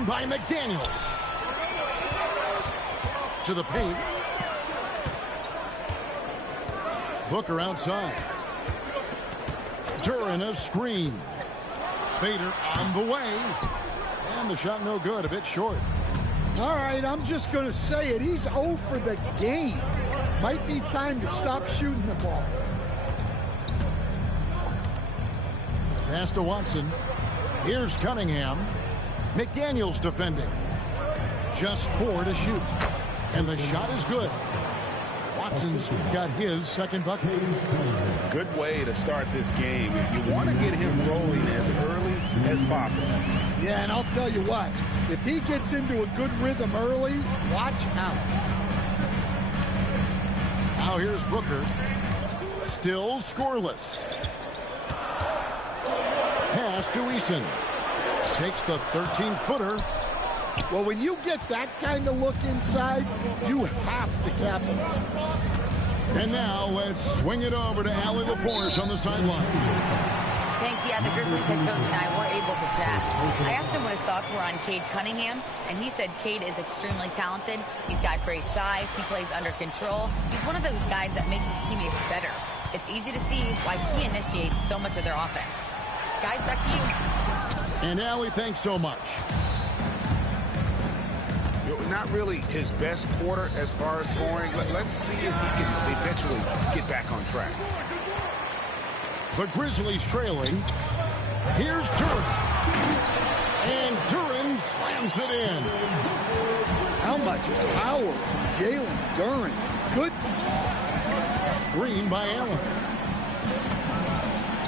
in by McDaniel. To the paint. Booker outside. Duran a screen. Fader on the way. And the shot no good, a bit short. All right, I'm just going to say it. He's 0 for the game. Might be time to stop shooting the ball. Pass to Watson. Here's Cunningham. McDaniel's defending. Just 4 to shoot. And the shot is good. Watson's got his second bucket. Good way to start this game. You want to get him rolling as early as possible. Yeah, and I'll tell you what. If he gets into a good rhythm early, watch out. Now here's Booker. Still scoreless. Pass to Eason. Takes the 13-footer. Well, when you get that kind of look inside, you have to capitalize. And now let's swing it over to Allie LaForce on the sideline. Thanks. Yeah, the Grizzlies head coach and I were able to chat. I asked him what his thoughts were on Cade Cunningham, and he said Cade is extremely talented. He's got great size. He plays under control. He's one of those guys that makes his teammates better. It's easy to see why he initiates so much of their offense. Guys, back to you. And Allie, thanks so much. Not really his best quarter as far as scoring. Let's see if he can eventually get back on track. The Grizzlies trailing. Here's Duran. And Duran slams it in. How much power from Jalen Duran. Good. Screen by Allen.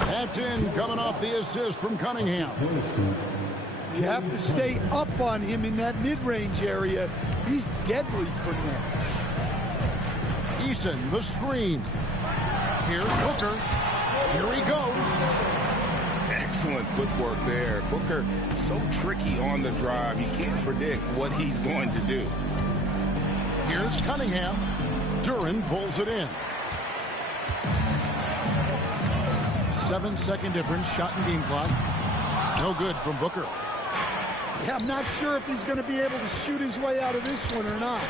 That's in, coming off the assist from Cunningham. You have to stay up on him in that mid-range area. He's deadly from there. Eason, the screen. Here's Booker. Here he goes. Excellent footwork there. Booker, so tricky on the drive. You can't predict what he's going to do. Here's Cunningham. Duran pulls it in. 7-second difference, shot and game clock. No good from Booker. Yeah, I'm not sure if he's going to be able to shoot his way out of this one or not.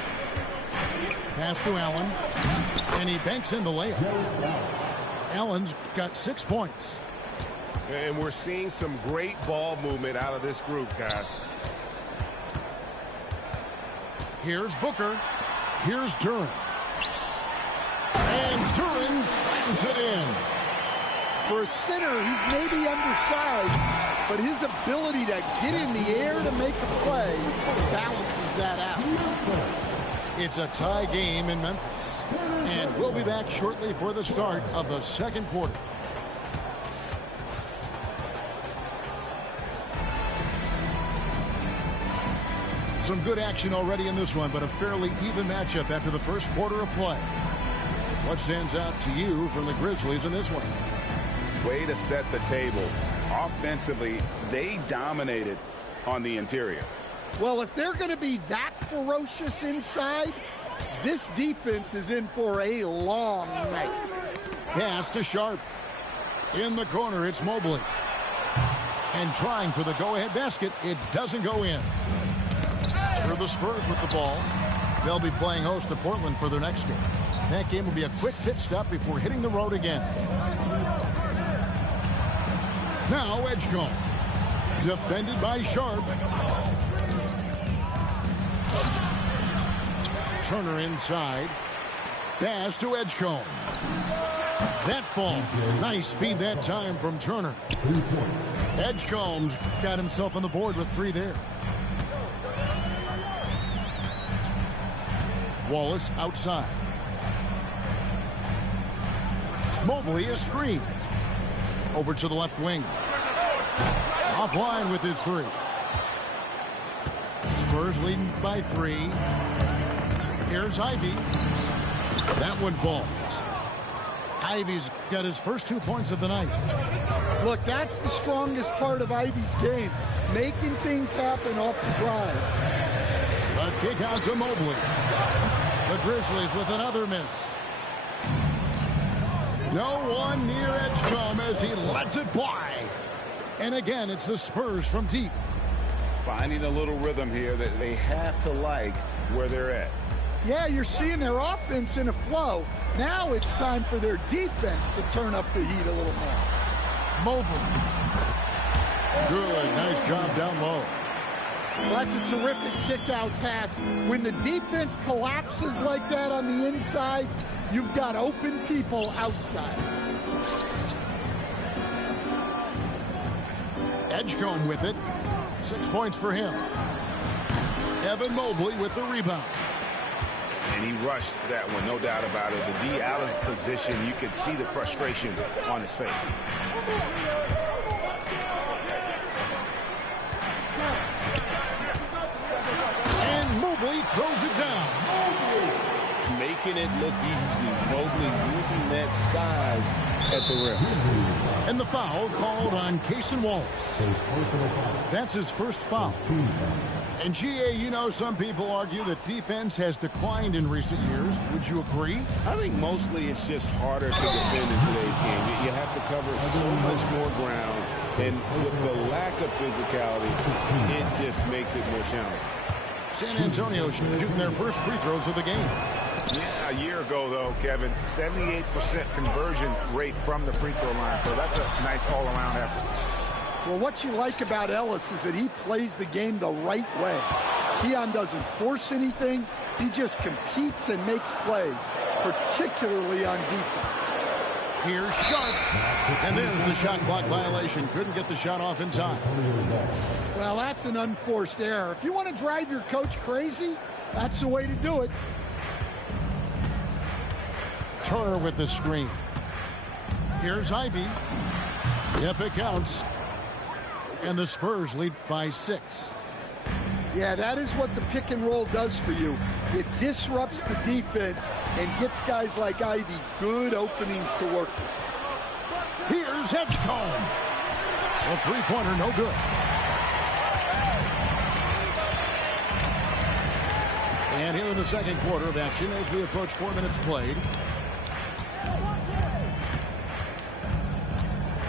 Pass to Allen. And he banks in the layup. Allen's got 6 points. And we're seeing some great ball movement out of this group, guys. Here's Booker. Here's Duran. And Duran slams it in. For a center, he's maybe undersized, but his ability to get in the air to make a play balances that out. It's a tie game in Memphis. And we'll be back shortly for the start of the second quarter. Some good action already in this one, but a fairly even matchup after the first quarter of play. What stands out to you from the Grizzlies in this one? Way to set the table. Offensively, they dominated on the interior. Well, if they're going to be that ferocious inside, this defense is in for a long night. Pass to Sharp. In the corner, it's Mobley. And trying for the go-ahead basket, it doesn't go in. For the Spurs with the ball, they'll be playing host to Portland for their next game. That game will be a quick pit stop before hitting the road again. Now Edgecombe. Defended by Sharp. Turner inside. Pass to Edgecombe. That falls. Nice feed that time from Turner. Edgecombe's got himself on the board with 3 there. Wallace outside. Mobley a screen. Over to the left wing. Offline with his 3. Spurs leading by 3. Here's Ivy. That one falls. Ivy's got his first 2 points of the night. Look, that's the strongest part of Ivy's game. Making things happen off the drive. A kick out to Mobley. The Grizzlies with another miss. No one near Edgecombe as he lets it fly. And again, it's the Spurs from deep. Finding a little rhythm here that they have to like where they're at. Yeah, you're seeing their offense in a flow. Now it's time for their defense to turn up the heat a little more. Mobley. Good, nice job down low. Well, that's a terrific kick-out pass. When the defense collapses like that on the inside, you've got open people outside. Edgecombe with it. 6 points for him. Evan Mobley with the rebound. And he rushed that one, no doubt about it. The D. Allen's position, you could see the frustration on his face. And Mobley throws it down. Making it look easy. Mobley using that size at the rim. And the foul called on Cason Wallace. That's his first foul. And GA, you know, some people argue that defense has declined in recent years. Would you agree? I think mostly it's just harder to defend in today's game. You have to cover so much more ground, and with the lack of physicality, it just makes it more challenging. San Antonio shooting their first free throws of the game. Yeah, a year ago, though, Kevin, 78% conversion rate from the free throw line. So that's a nice all-around effort. Well, what you like about Ellis is that he plays the game the right way. Keon doesn't force anything. He just competes and makes plays, particularly on defense. Here's Sharp. And there's the shot clock violation. Couldn't get the shot off in time. Well, that's an unforced error. If you want to drive your coach crazy, that's the way to do it. Turner with the screen. Here's Ivy. Yep, it counts. And the Spurs lead by 6. Yeah, that is what the pick and roll does for you. It disrupts the defense and gets guys like Ivy good openings to work with. Here's Edgecombe. A three-pointer, no good. And here in the second quarter of action as we approach 4 minutes played.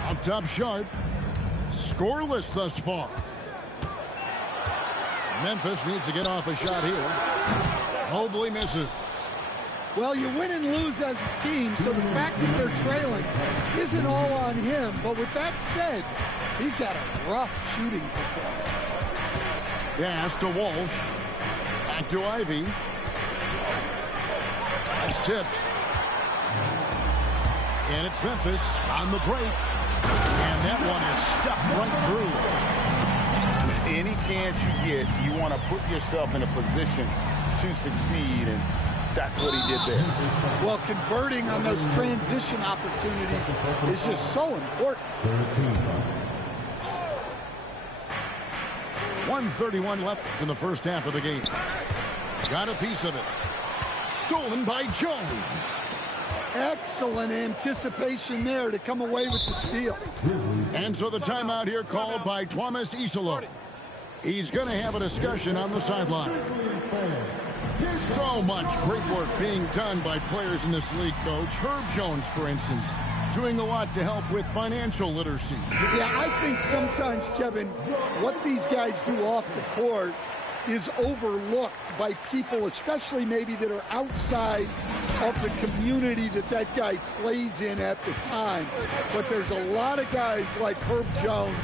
Up top, Sharp. Scoreless thus far. Memphis needs to get off a shot here. Mobley misses. Well, you win and lose as a team, so the fact that they're trailing isn't all on him. But with that said, he's had a rough shooting performance. Pass to Walsh. Back to Ivy. That's tipped. And it's Memphis on the break. And that one is stuffed right through. Any chance you get, you want to put yourself in a position to succeed, and that's what he did there. Well, converting on those transition opportunities is just so important. 1:31 left in the first half of the game. Got a piece of it. Stolen by Jones. Excellent anticipation there to come away with the steal. And so the timeout here called by Thomas Isolo. He's going to have a discussion on the sideline. So much great work being done by players in this league, Coach. Herb Jones, for instance, doing a lot to help with financial literacy. Yeah, I think sometimes, Kevin, what these guys do off the court is overlooked by people, especially maybe that are outside of the community that that guy plays in at the time. But there's a lot of guys like Herb Jones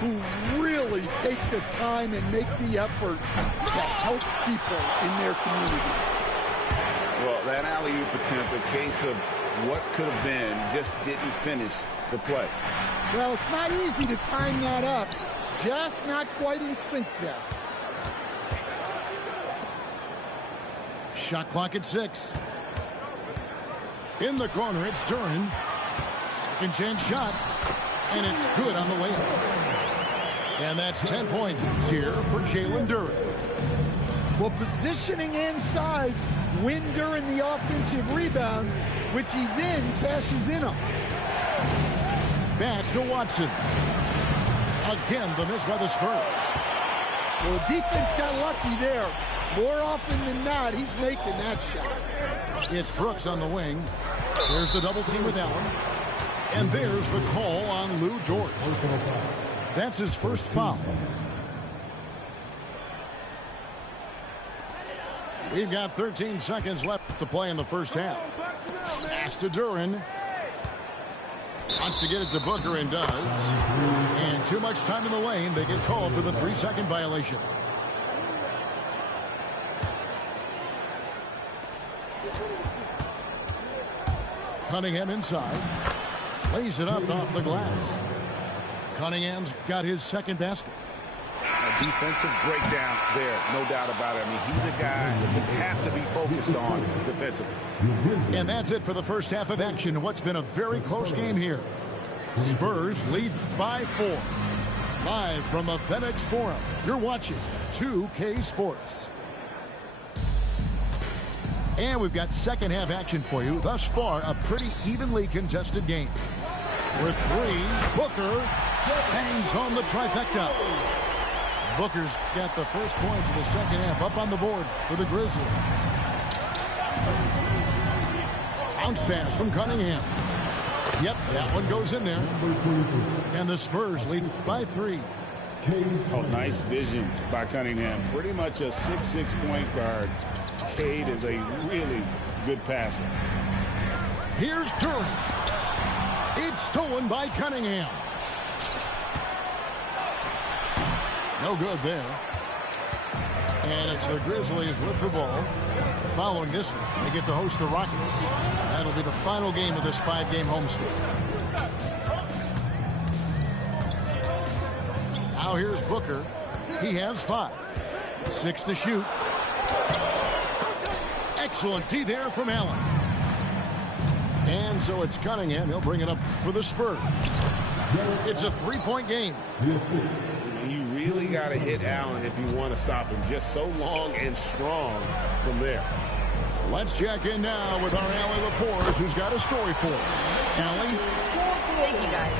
who really take the time and make the effort to help people in their communities. Well, that alley-oop attempt, a case of what could have been, just didn't finish the play. Well, it's not easy to time that up. Just not quite in sync there. Shot clock at 6. In the corner, it's Duran. Second chance shot. And it's good on the way up. And that's 10 points here for Jalen Duran. Well, positioning and size win Duran the offensive rebound, which he then cashes in on. Back to Watson. Again, the miss by the Spurs. Well, the defense got lucky there. More often than not, he's making that shot. It's Brooks on the wing. There's the double team with Allen. And there's the call on Lou George. That's his first foul. We've got 13 seconds left to play in the first half. Pass to Duran. Wants to get it to Booker and does. And too much time in the lane. They get called for the 3-second violation. Cunningham inside. Lays it up off the glass. Cunningham's got his second basket. A defensive breakdown there, no doubt about it. I mean, he's a guy that you have to be focused on defensively. And that's it for the first half of action. What's been a very close game here. Spurs lead by 4. Live from the FedEx Forum, you're watching 2K Sports. And we've got second half action for you. Thus far, a pretty evenly contested game. With 3, Booker hangs home the trifecta. Booker's got the first points of the second half up on the board for the Grizzlies. Bounce pass from Cunningham. Yep, that one goes in there. And the Spurs lead by 3. Oh, nice vision by Cunningham. Pretty much a 6'6" point guard. Cade is a really good passer. Here's Duran. It's stolen by Cunningham. No good there. And it's the Grizzlies with the ball. Following this one, they get to host the Rockets. That'll be the final game of this 5-game homestand. Now here's Booker. He has 5. 6 to shoot. Excellent D there from Allen. And so it's Cunningham. He'll bring it up for the Spurs. It's a 3-point game. You really got to hit Allen if you want to stop him. Just so long and strong from there. Let's check in now with our Allie reporters, who's got a story for us. Allie? Thank you, guys.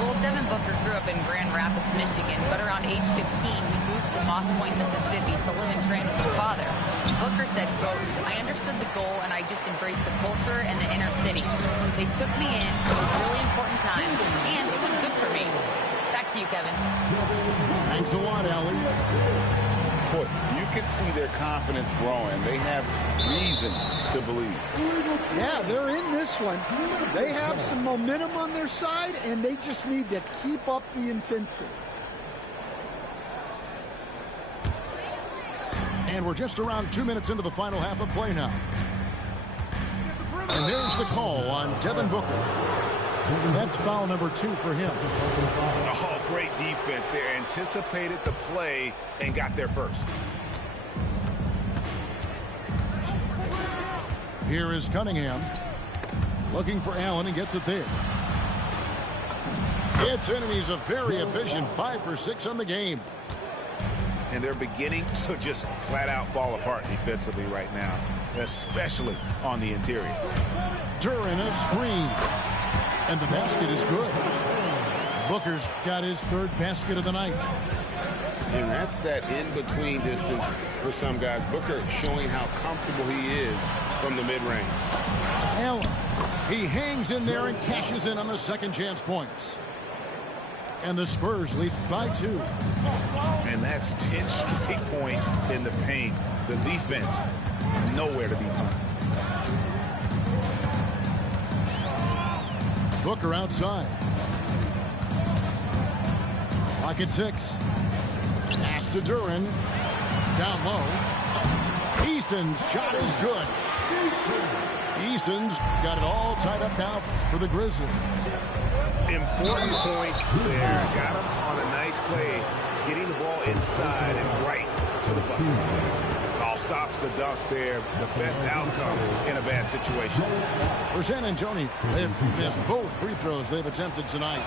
Well, Devin Booker grew up in Grand Rapids, Michigan, but around age 15, he moved to Moss Point, Mississippi to live and train with his father. Booker said, quote, "I understood the goal and I just embraced the culture and the inner city. They took me in. It was a really important time, and it was good for me." Back to you, Kevin. Thanks a lot, Allie. Boy, you can see their confidence growing. They have reason to believe. Yeah, they're in this one. They have some momentum on their side, and they just need to keep up the intensity. And we're just around 2 minutes into the final half of play now. And there's the call on Devin Booker. That's foul number 2 for him. Oh, great defense there. Anticipated the play and got there first. Here is Cunningham. Looking for Allen and gets it there. It's in, and he's a very efficient 5 for 6 on the game. And they're beginning to just flat out fall apart defensively right now, especially on the interior. Duran a screen. And the basket is good. Booker's got his 3rd basket of the night. And that's that in-between distance for some guys. Booker showing how comfortable he is from the mid-range. Allen, he hangs in there and cashes in on the second chance points. And the Spurs lead by 2. And that's 10 straight points in the paint. The defense, nowhere to be found. Booker outside. Clock at 6. Pass to Duran. Down low. Eason's shot is good. Eason's got it all tied up now for the Grizzlies. Important points there. Got him on a nice play, getting the ball inside and right to the bucket. All stops the dunk there. The best outcome in a bad situation. For San Antonio, they've missed both free throws they've attempted tonight.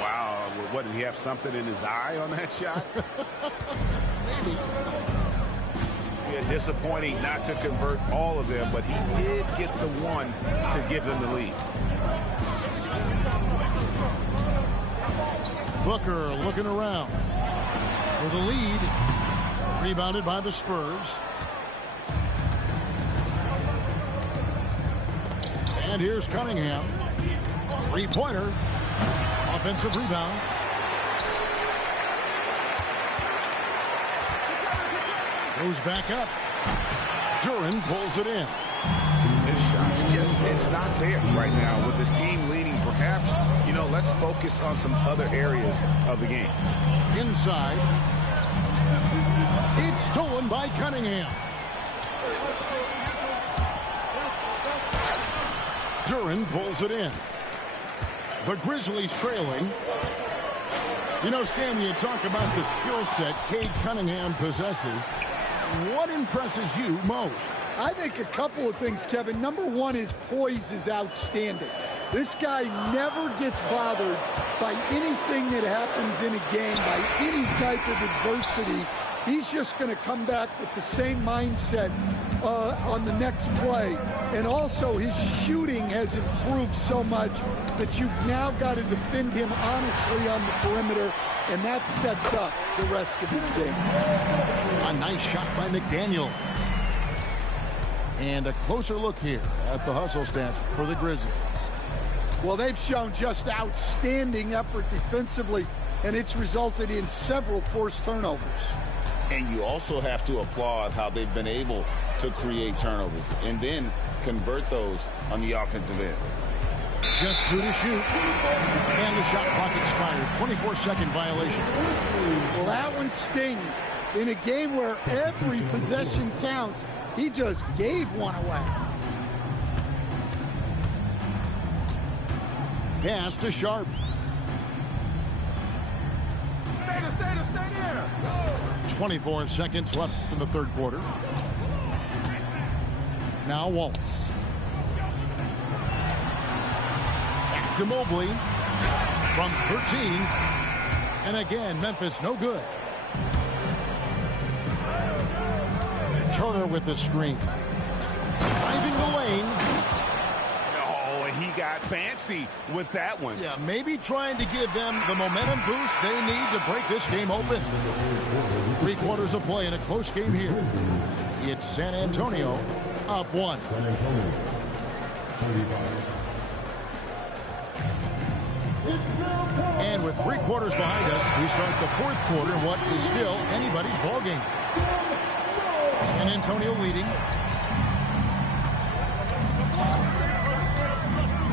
Wow. What, did he have something in his eye on that shot? Maybe. Yeah, disappointing not to convert all of them, but he did get the one to give them the lead. Booker looking around for the lead. Rebounded by the Spurs. And here's Cunningham. 3-pointer. Offensive rebound. Goes back up. Duran pulls it in. His shot's it's not there right now with his team leading. Perhaps, let's focus on some other areas of the game. Inside. It's stolen by Cunningham. Duran pulls it in. The Grizzlies trailing. Stan, when you talk about the skill set Cade Cunningham possesses, what impresses you most? I think a couple of things, Kevin. Number one, his poise is outstanding. This guy never gets bothered by anything that happens in a game, by any type of adversity. He's just going to come back with the same mindset on the next play. And also, his shooting has improved so much that you've now got to defend him honestly on the perimeter, and that sets up the rest of his game. A nice shot by McDaniel. And a closer look here at the hustle stats for the Grizzlies. Well, they've shown just outstanding effort defensively, and it's resulted in several forced turnovers. And you also have to applaud how they've been able to create turnovers and then convert those on the offensive end. Just 2 to shoot. And the shot clock expires. 24-second violation. Well, that one stings. In a game where every possession counts, he just gave one away. Pass to Sharp. Stay there. 24 seconds left in the third quarter. Now Wallace. Back to Mobley from 13. And again, Memphis no good. Turner with the screen. Driving the lane. Oh, and he got fancy with that one. Yeah, maybe trying to give them the momentum boost they need to break this game open. 3 quarters of play in a close game here. It's San Antonio up 1. And with 3 quarters behind us, we start the fourth quarter in what is still anybody's ball game. San Antonio leading.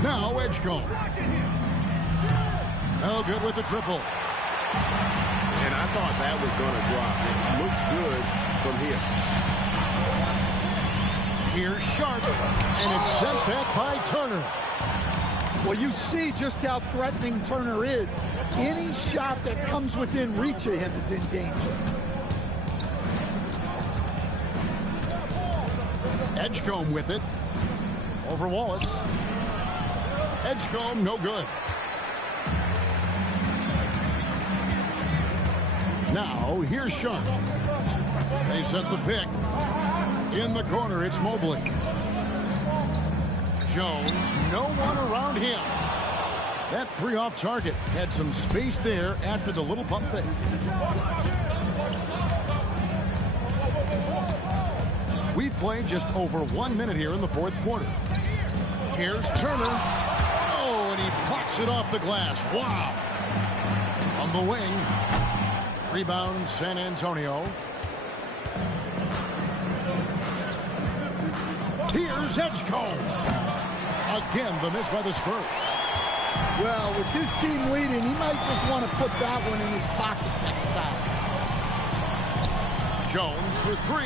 Now Edgecombe. No good with the triple. And I thought that was going to drop. It looked good from here. Here's Sharp, and it's sent back by Turner. Well, you see just how threatening Turner is. Any shot that comes within reach of him is in danger. Edgecombe with it. Over Wallace. Edgecombe, no good. Now, here's Sharp. They set the pick. In the corner, it's Mobley. Jones, no one around him. That 3 off target had some space there after the little pump fake. We've played just over 1 minute here in the fourth quarter. Here's Turner. Oh, and he plucks it off the glass. Wow. On the wing. Rebound San Antonio. Here's Edgecombe. Again, the miss by the Spurs. Well, with his team leading, he might just want to put that one in his pocket next time. Jones for 3.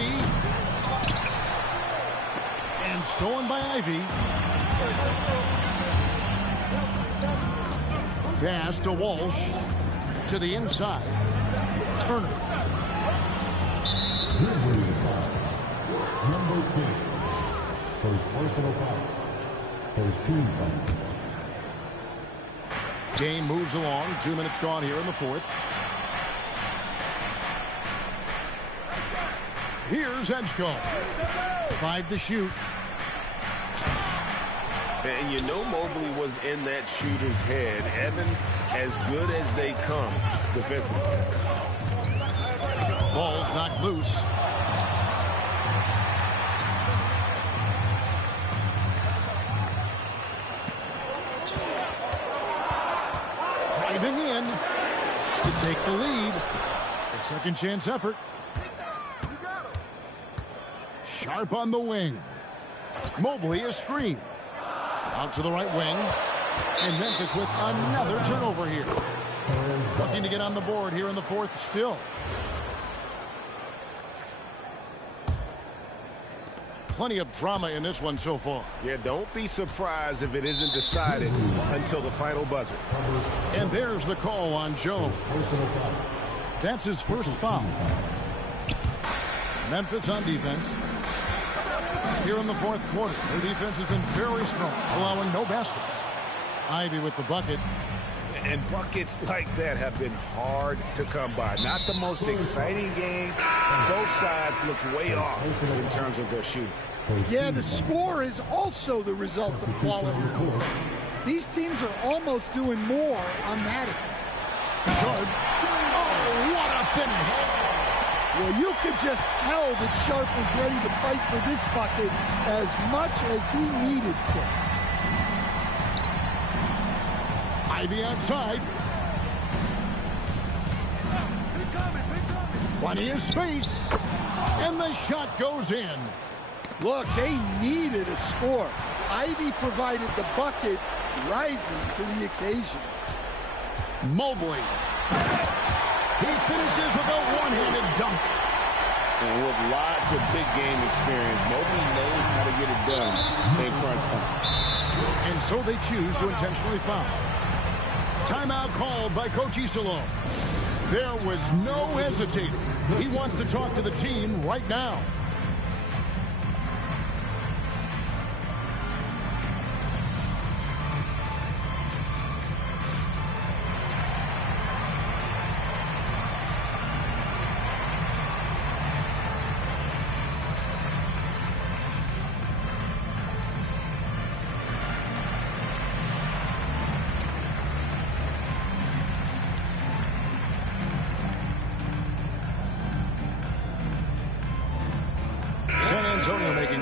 And stolen by Ivy. Pass to Walsh. To the inside. Turner. Number 2. First personal foul. First team foul. Game moves along. 2 minutes gone here in the fourth. Here's Edgecombe. 5 to shoot. And you know Mobley was in that shooter's head. Evan, as good as they come defensively. Ball's knocked loose. Driving in to take the lead. A second chance effort. Sharp on the wing. Mobley is screened. Out to the right wing. And Memphis with another turnover here. Looking to get on the board here in the fourth still. Plenty of drama in this one so far. Yeah, don't be surprised if it isn't decided until the final buzzer. And there's the call on Jones. That's his first foul. Memphis on defense. Here in the fourth quarter, their defense has been very strong, allowing no baskets. Ivy with the bucket. And buckets like that have been hard to come by. Not the most exciting game. Both sides looked way off in terms of their shooting. Yeah, the score is also the result of quality defense. These teams are almost doing more on that end. Sharp. Oh, what a finish. Well, you could just tell that Sharp was ready to fight for this bucket as much as he needed to. Ivy outside. Plenty of space. And the shot goes in. Look, they needed a score. Ivy provided the bucket, rising to the occasion. Mobley. He finishes with a one-handed dunk. And with lots of big game experience, Mobley knows how to get it done in crunch time. And so they choose to intentionally foul. Timeout called by Coach Iserlohn. There was no hesitating. He wants to talk to the team right now.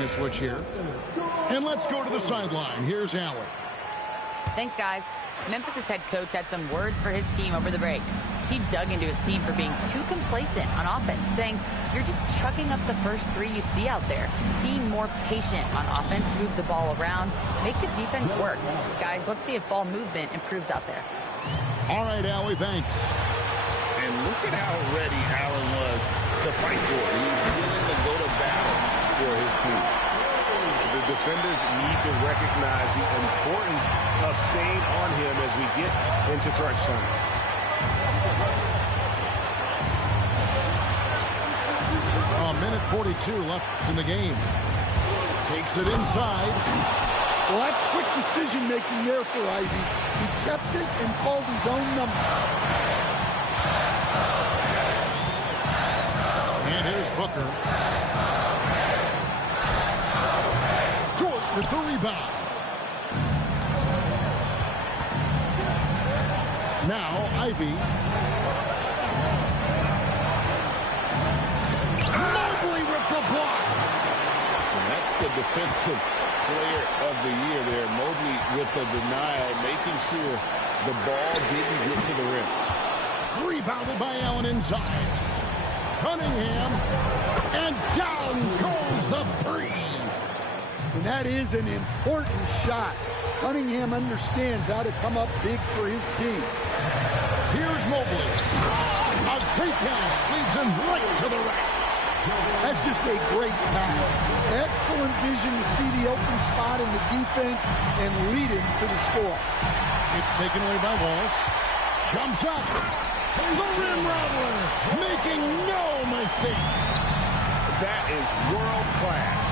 Switch here. And let's go to the sideline. Here's Allen. Thanks, guys. Memphis' head coach had some words for his team over the break. He dug into his team for being too complacent on offense, saying, you're just chucking up the first three you see out there. Be more patient on offense, move the ball around, make the defense work. Guys, let's see if ball movement improves out there. All right, Allie, thanks. And look at how ready Allen was to fight for it. He was willing to go to battle for his team. The defenders need to recognize the importance of staying on him as we get into crunch time. A minute 42 left in the game. Takes it inside. Well, that's quick decision-making there for Ivy. He kept it and called his own number. And here's Booker. With the rebound. Now, Ivy. Mobley with the block. And that's the defensive player of the year there. Mobley with the denial, making sure the ball didn't get to the rim. Rebounded by Allen inside. Cunningham. And down goes the three. And that is an important shot. Cunningham understands how to come up big for his team. Here's Mobley. A great pass leads him right to the rack. That's just a great pass. Excellent vision to see the open spot in the defense and lead him to the score. It's taken away by Wallace. Jumps up. The rim rattler, making no mistake. That is world class.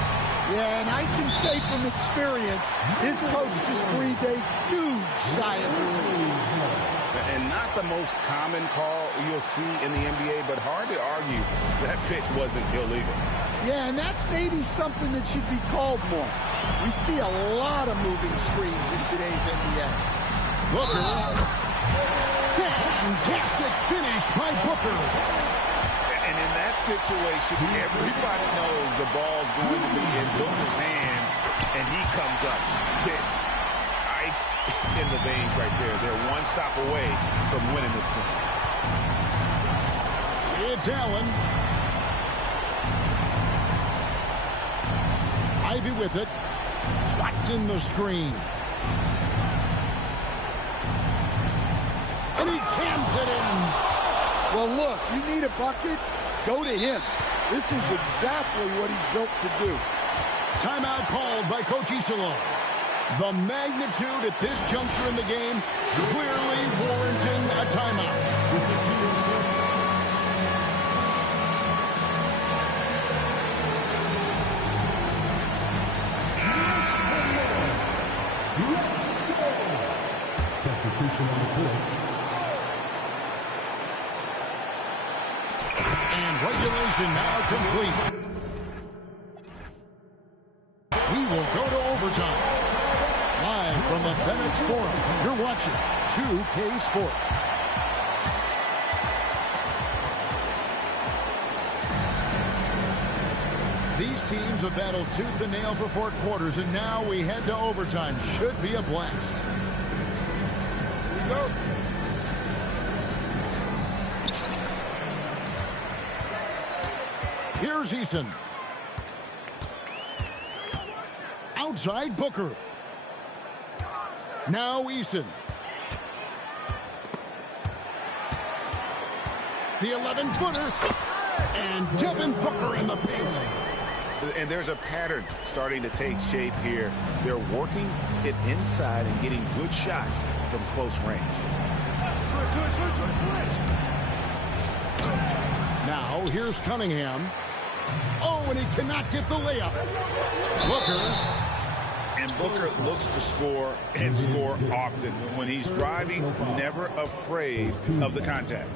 Yeah, and I can say from experience, his coach just breathed a huge sigh of relief. And not the most common call you'll see in the NBA, but hard to argue that pick wasn't illegal. Yeah, and that's maybe something that should be called more. We see a lot of moving screens in today's NBA. Booker. Fantastic finish by Booker. And in that situation, everybody knows the ball's going to be in Booker's hands, and he comes up big. Ice in the veins right there. They're one stop away from winning this thing. It's Allen. Ivy with it. Watson the screen. And he cams it in. Well, look, you need a bucket, go to him. This is exactly what he's built to do. Timeout called by Coach Isillo. The magnitude at this juncture in the game clearly warranting a timeout. Substitution on the court. And regulation now complete. We will go to overtime. Live from the FedEx Forum, you're watching 2K Sports. These teams have battled tooth and nail for 4 quarters, and now we head to overtime. Should be a blast. Here we go. Here's Eason. Outside Booker. Now Eason. The 11-footer. And Devin Booker in the paint. And there's a pattern starting to take shape here. They're working it inside and getting good shots from close range. Now here's Cunningham. Oh, and he cannot get the layup. Booker. And Booker looks to score and score often. When he's driving, never afraid of the contact.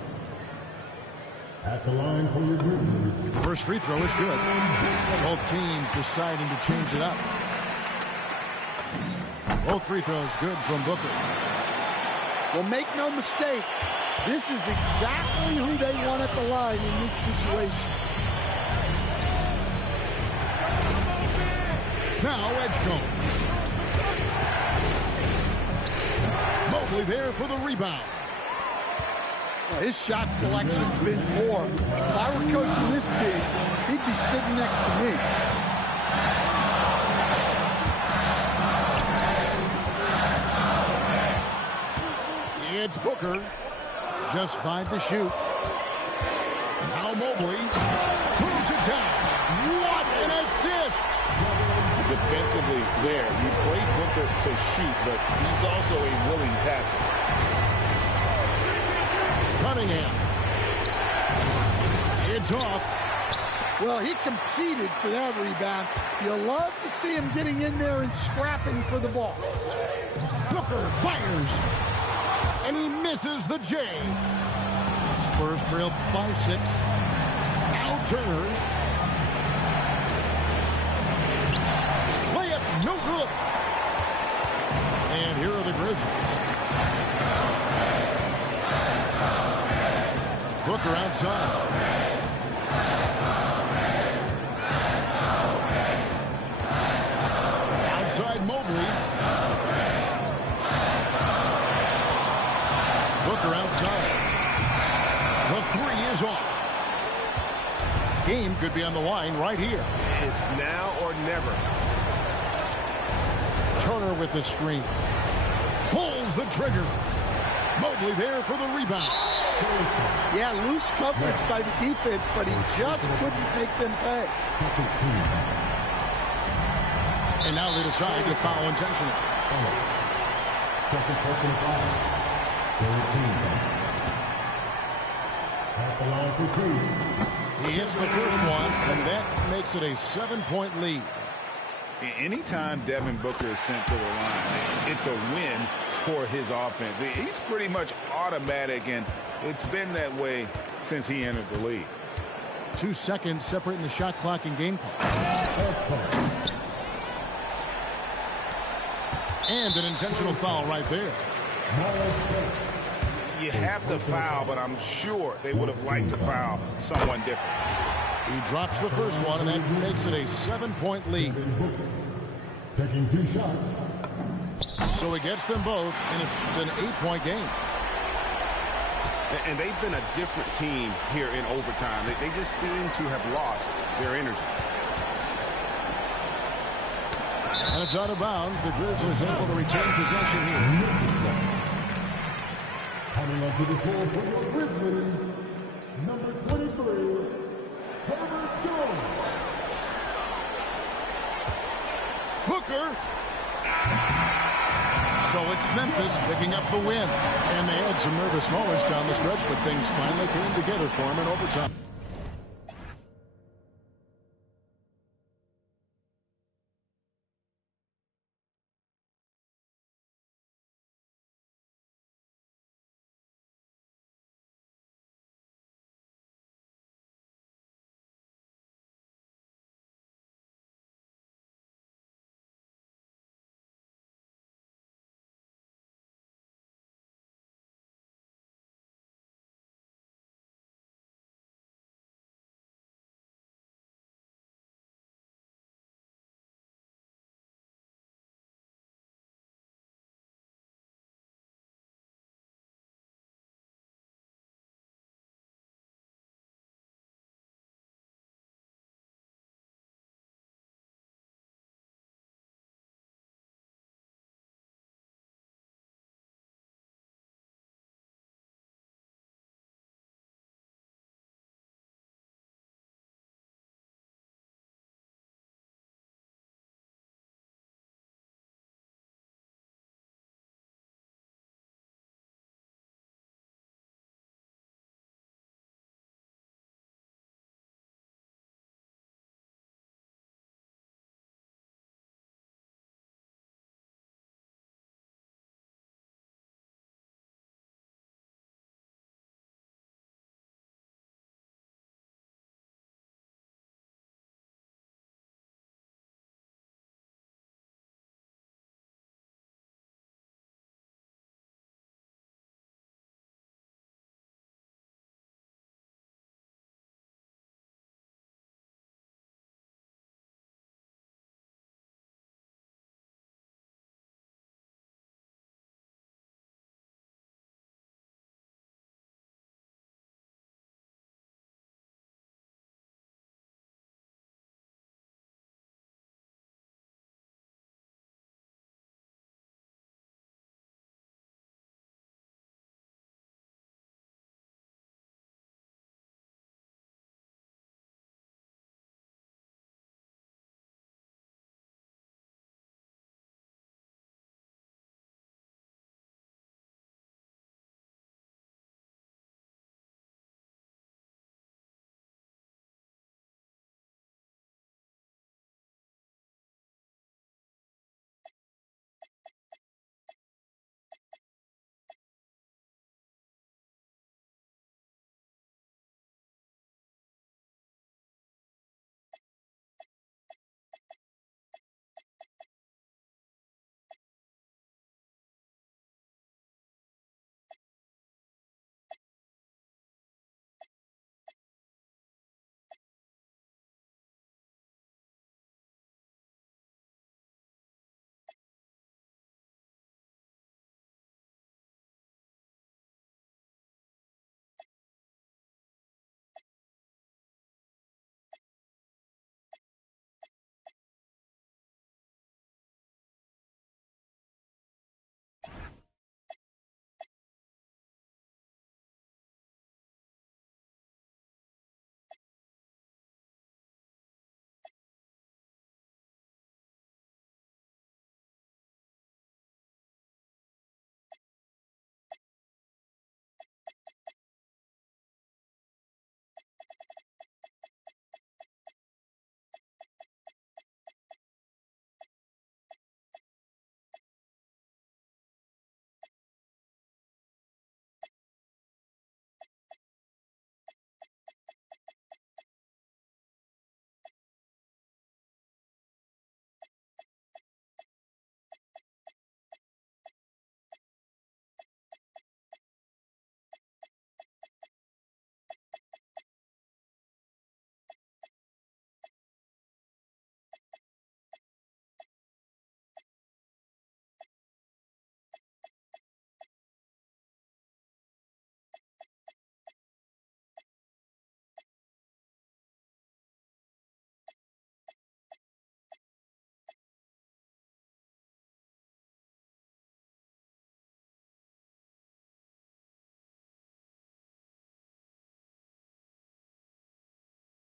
At the line for your Grizzlies. First free throw is good. Both teams deciding to change it up. Both free throws good from Booker. Well, make no mistake, this is exactly who they want at the line in this situation. Now Edgecombe. Mobley there for the rebound. Well, his shot selection's been poor. If I were coaching this team, he'd be sitting next to me. It's Booker. Just 5 to shoot. Now Mobley throws it down. What an assist! Defensively there, you play Booker to shoot, but he's also a willing passer. Cunningham. It's off. Well, he competed for that rebound. You love to see him getting in there and scrapping for the ball. Booker fires. And he misses the J. Spurs trail by 6. Now Turner. Layup, no good. And here are the Grizzlies. Booker outside. Outside Mobley. Booker outside. The 3 is off. Game could be on the line right here. It's now or never. Turner with the screen. Pulls the trigger. Mobley there for the rebound. Yeah, loose coverage by the defense, but he just couldn't make them pay. And now they decide to foul intentionally. Second personal foul. 13. At the line for 2. He hits the first one, and that makes it a 7-point lead. Anytime Devin Booker is sent to the line, it's a win for his offense. He's pretty much automatic, and it's been that way since he entered the league. 2 seconds separating the shot clock and game clock. And an intentional foul right there. You have to foul, but I'm sure they would have liked to foul someone different. He drops the first one, and that makes it a 7-point lead. Taking 2 shots. So he gets them both, and it's an 8-point game. And they've been a different team here in overtime. They just seem to have lost their energy. And it's out of bounds. The Grizzlies able to retain possession here. Coming onto the floor for your Grizzlies, number 23, Herbert Jones. Hooker. So it's Memphis picking up the win. And they had some nervous moments down the stretch, but things finally came together for him in overtime.